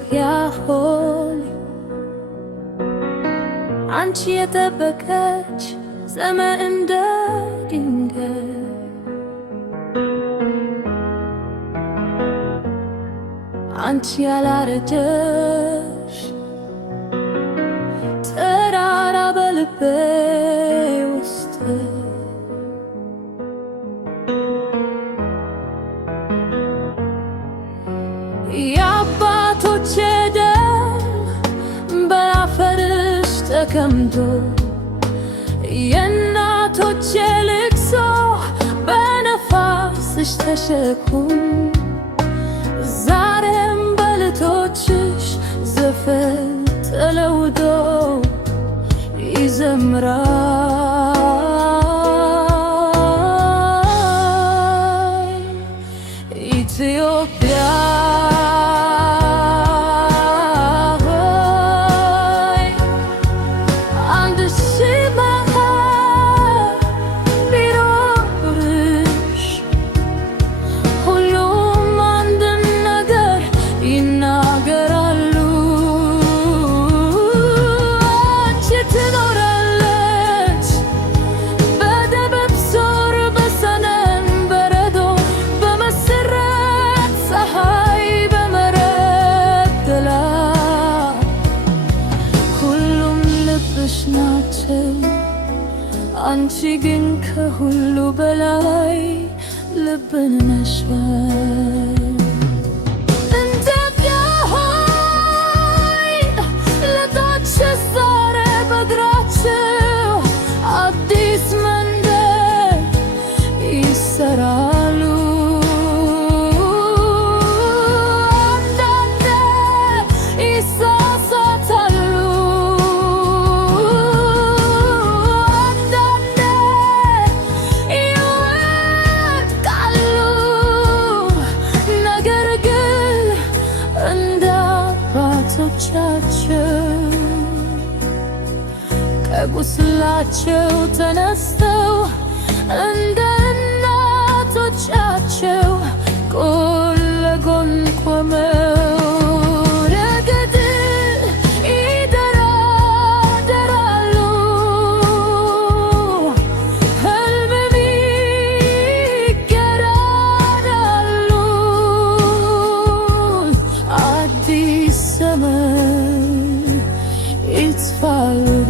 ኢትዮጵያ ሆይ አንቺ የጠበቀች ዘመን እንደ ድንገት አንቺ ያላረጀሽ ተራራ በልቤ ውስጥ የአባቶቼ ደም በአፈርሽ ተቀምጦ የእናቶቼ ልቅሶ በነፋስሽ ተሸክሞ ዛሬም በልቶችሽ ዘፈን ተለውጦ ይዘምራል። ኢትዮጵያ ሆይ አንድ ሺህ መሃል ቢኖርሽ ሁሉም አንድ ነገር ይናገራሉ። አንቺ ትኖራለች በደበብ ዞር በሰነን በረዶ በመሰረት ፀሐይ በመሬት ጥላ ሁሉም ልብሽ ናቸው። አንቺ ግን ከሁሉ በላይ ልብን ነሽ። ኢትዮጵያ ሆይ ልጆችሽ ዛሬ በእግራቸው አዲስ መንገድ ይሰራሉ። አንዳንዴ ይሳሳታሉ፣ አንዳንዴ ይወድቃሉ። ነገር ግን እንደ አባቶቻቸው ከቁስላቸው ተነስተው እንደ እናቶቻቸው ጎን ለጎን ቆመው ለገድል ይደራደራሉ። ሕልምም ይገዳደራሉ። አዲስ ዘመን ይተፋሉ።